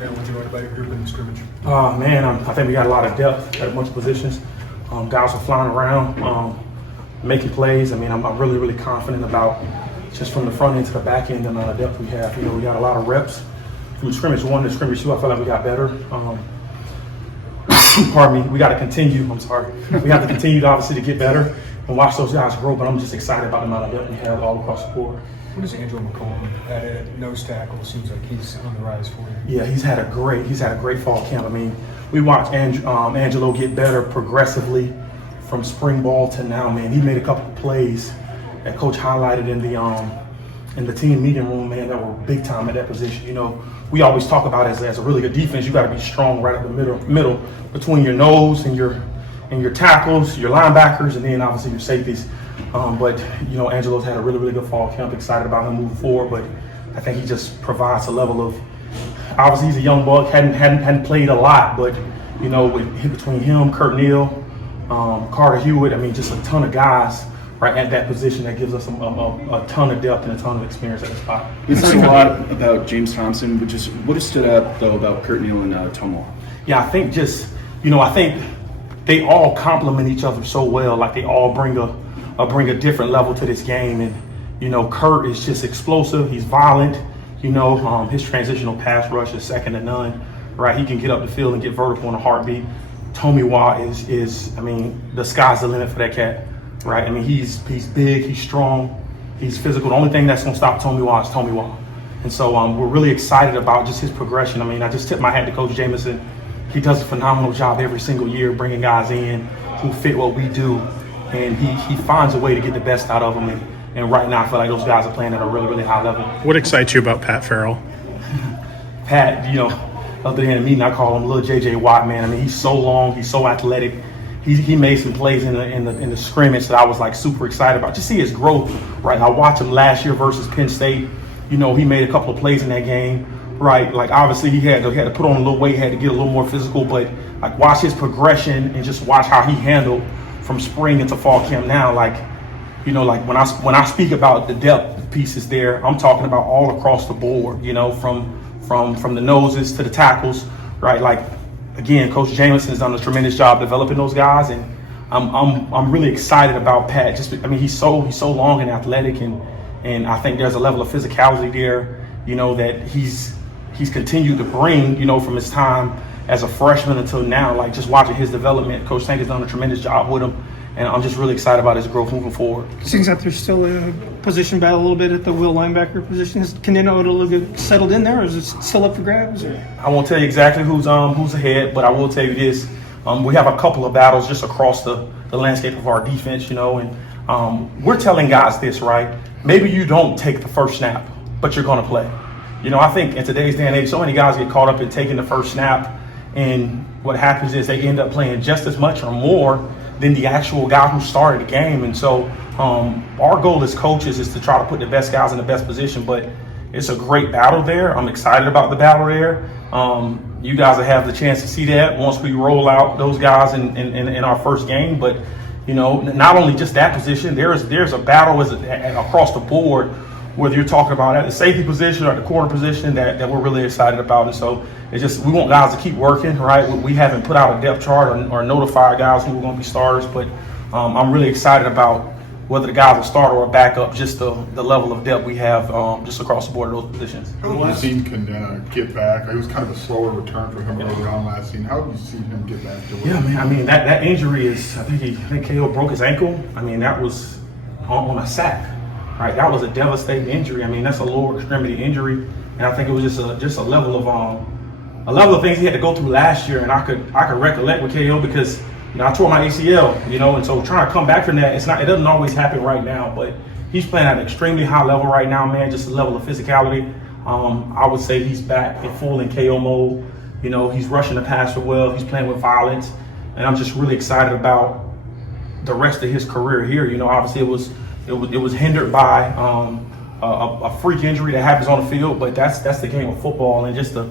And what do you like about your group in the scrimmage? Man, I think we got a lot of depth at a bunch of positions. Guys are flying around, making plays. I mean, I'm really, really confident about just from the front end to the back end the amount of depth we have. You know, we got a lot of reps from scrimmage 1 to scrimmage 2. I feel like we got better. Pardon me. We got to continue. I'm sorry. We have to continue to obviously to get better and watch those guys grow. But I'm just excited about the amount of depth we have all across the board. What is Angelo McCollum at nose tackle? Seems like he's on the rise for you. Yeah, he's had a great fall camp. I mean, we watched Angelo get better progressively from spring ball to now. Man, he made a couple of plays that Coach highlighted in the team meeting room, man, that were big time at that position. You know, we always talk about as a really good defense, you got to be strong right up the middle between your nose and your tackles, your linebackers, and then obviously your safeties. But you know, Angelo's had a really, really good fall camp. Excited about him moving forward, but I think he just provides a level of. Obviously, he's a young buck, hadn't played a lot, but you know, between him, Kurt Neal, Carter Hewitt, I mean, just a ton of guys right at that position that gives us a ton of depth and a ton of experience at the spot. We've talked a lot about James Thompson, but just what has stood out though about Kurt Neal and Tomo? Yeah, I think I think they all complement each other so well. Like they all bring a different level to this game, and you know, Kurt is just explosive. He's violent. You know, his transitional pass rush is second to none. Right, he can get up the field and get vertical in a heartbeat. Tomiwa is I mean, the sky's the limit for that cat. Right, I mean, he's big, he's strong, he's physical. The only thing that's going to stop Tomiwa is Tomiwa. And so we're really excited about just his progression. I mean, I just tip my hat to Coach Jamison. He does a phenomenal job every single year bringing guys in who fit what we do. And he finds a way to get the best out of them. And right now, I feel like those guys are playing at a really, really high level. What excites you about Pat Farrell? Pat, you know, other than a meeting, I call him little J.J. Watt, man. I mean, he's so long, he's so athletic. He made some plays in the scrimmage that I was like super excited about. Just see his growth, right? I watched him last year versus Penn State. You know, he made a couple of plays in that game, right? Like obviously he had to put on a little weight, had to get a little more physical, but like watch his progression and just watch how he handled from spring into fall camp now. Like, you know, like when I speak about the depth pieces there, I'm talking about all across the board. You know, from the noses to the tackles, right? Like. Again, Coach Jamison has done a tremendous job developing those guys, and I'm really excited about Pat. I mean, he's so long and athletic, and I think there's a level of physicality there, you know, that he's continued to bring, you know, from his time as a freshman until now. Like just watching his development, Coach Tank has done a tremendous job with him, and I'm just really excited about his growth moving forward. Seems like there's still a position battle a little bit at the will linebacker position. Is Canino a little bit settled in there, or is it still up for grabs? Or? I won't tell you exactly who's ahead, but I will tell you this: we have a couple of battles just across the landscape of our defense, you know, and we're telling guys this, right? Maybe you don't take the first snap, but you're going to play. You know, I think in today's day and age, so many guys get caught up in taking the first snap, and what happens is they end up playing just as much or more than the actual guy who started the game. And so our goal as coaches is to try to put the best guys in the best position, but it's a great battle there. I'm excited about the battle there. You guys will have the chance to see that once we roll out those guys in our first game. But, you know, not only just that position, there's a battle across the board, whether you're talking about at the safety position or the corner position that we're really excited about. And so it's just, we want guys to keep working, right? We haven't put out a depth chart or notified guys who are going to be starters, but I'm really excited about whether the guys are starter or backup, just the level of depth we have just across the board of those positions. How have you seen Condena get back? It was kind of a slower return for him early on last season. How have you seen him get back to it? Yeah, man. I mean, that injury is, I think KO broke his ankle. I mean, that was on a sack. Right, that was a devastating injury. I mean, that's a lower extremity injury, and I think it was just a level of things he had to go through last year. And I could recollect with KO because, you know, I tore my ACL, you know, and so trying to come back from that, it doesn't always happen right now. But he's playing at an extremely high level right now, man. Just a level of physicality. I would say he's back in full in KO mode. You know, he's rushing the passer well. He's playing with violence, and I'm just really excited about the rest of his career here. You know, obviously it was hindered by a freak injury that happens on the field, but that's the game of football, and just to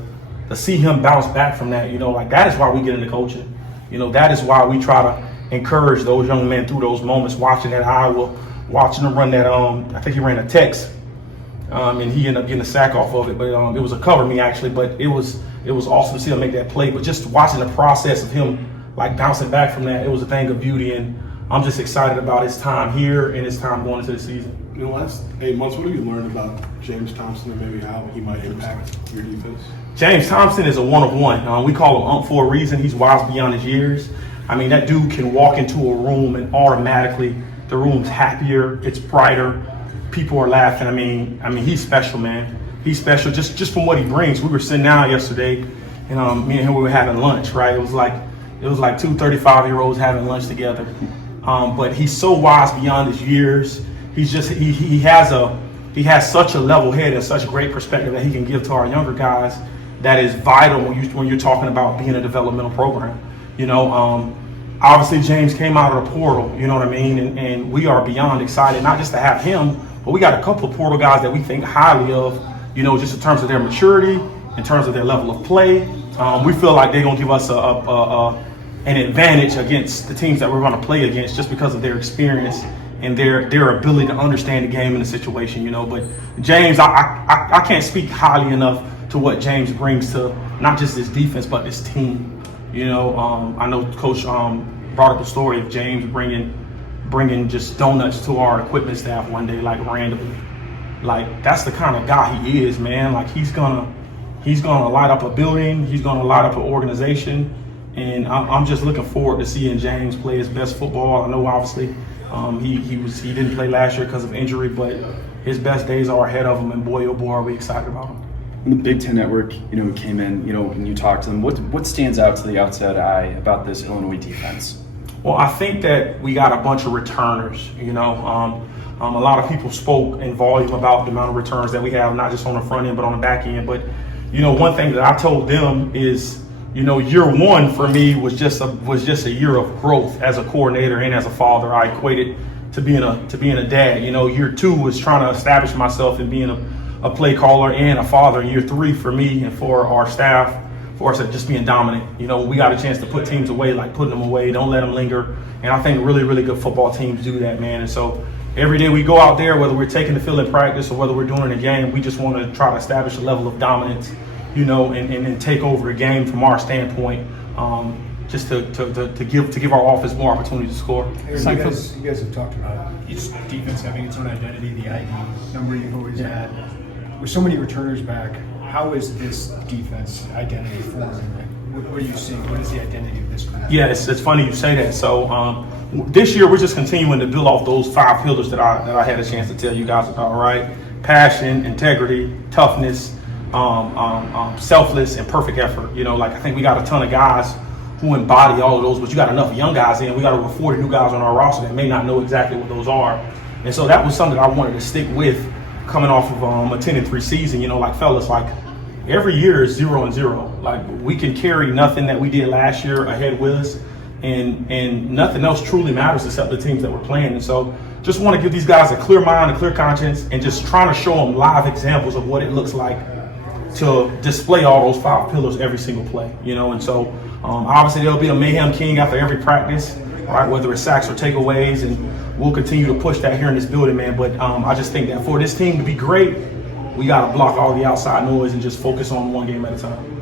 see him bounce back from that, you know, like that is why we get into coaching. You know, that is why we try to encourage those young men through those moments, watching that Iowa, watching him run that, I think he ran a Tex and he ended up getting a sack off of it. But it was a cover me actually. But it was awesome to see him make that play. But just watching the process of him like bouncing back from that, it was a thing of beauty. And I'm just excited about his time here and his time going into the season. In the last 8 months, what have you learned about James Thompson and maybe how he might impact your defense? James Thompson is a one-of-one. We call him Ump for a reason. He's wise beyond his years. I mean, that dude can walk into a room and automatically the room's happier, it's brighter, people are laughing. I mean, he's special, man. He's special just from what he brings. We were sitting down yesterday, and me and him, we were having lunch, right? It was like two 35-year-olds having lunch together. But he's so wise beyond his years. He's just he has such a level head and such great perspective that he can give to our younger guys. That is vital when you're talking about being a developmental program. Obviously James came out of the portal, you know what I mean? And we are beyond excited, not just to have him, but we got a couple of portal guys that we think highly of, just in terms of their maturity, in terms of their level of play. We feel like they're gonna give us an advantage against the teams that we're gonna play against just because of their experience and their ability to understand the game and the situation, But James, I can't speak highly enough to what James brings to not just this defense, but this team. I know Coach brought up the story of James bringing just donuts to our equipment staff one day, like randomly. Like that's the kind of guy he is, man. Like he's gonna light up a building, he's gonna light up an organization, and I'm just looking forward to seeing James play his best football. I know obviously he didn't play last year because of injury, but his best days are ahead of him, and boy, oh boy, are we excited about him. When the Big Ten Network, came in, when you talked to them, what stands out to the outside eye about this Illinois defense? Well, I think that we got a bunch of returners. A lot of people spoke in volume about the amount of returns that we have, not just on the front end, but on the back end. But one thing that I told them is, year one for me was just a year of growth as a coordinator and as a father. I equated to being a dad. Year two was trying to establish myself in being a play caller and a father. Year three for me and for our staff, for us just being dominant. We got a chance to put teams away, like putting them away, don't let them linger. And I think really, really good football teams do that, man. And so every day we go out there, whether we're taking the field in practice or whether we're doing a game, we just want to try to establish a level of dominance, and take over a game from our standpoint, just to give our offense more opportunity to score. You guys have talked about each defense having its own identity, the ID number you've always had. With so many returners back, how is this defense identity forming? What are you seeing? What is the identity of this group? Yeah, it's funny you say that. So this year we're just continuing to build off those 5 pillars that I had a chance to tell you guys about, right? Passion, integrity, toughness, selfless, and perfect effort. I think we got a ton of guys who embody all of those, but you got enough young guys in. We got over 40 new guys on our roster that may not know exactly what those are. And so that was something I wanted to stick with coming off of a 10-3 season. Fellas, every year is 0-0. Like we can carry nothing that we did last year ahead with us, and nothing else truly matters except the teams that we're playing. And so just want to give these guys a clear mind, a clear conscience, and just trying to show them live examples of what it looks like to display all those 5 pillars every single play, And so obviously there'll be a mayhem king after every practice, right? Whether it's sacks or takeaways, and we'll continue to push that here in this building, man. But I just think that for this team to be great, we got to block all the outside noise and just focus on one game at a time.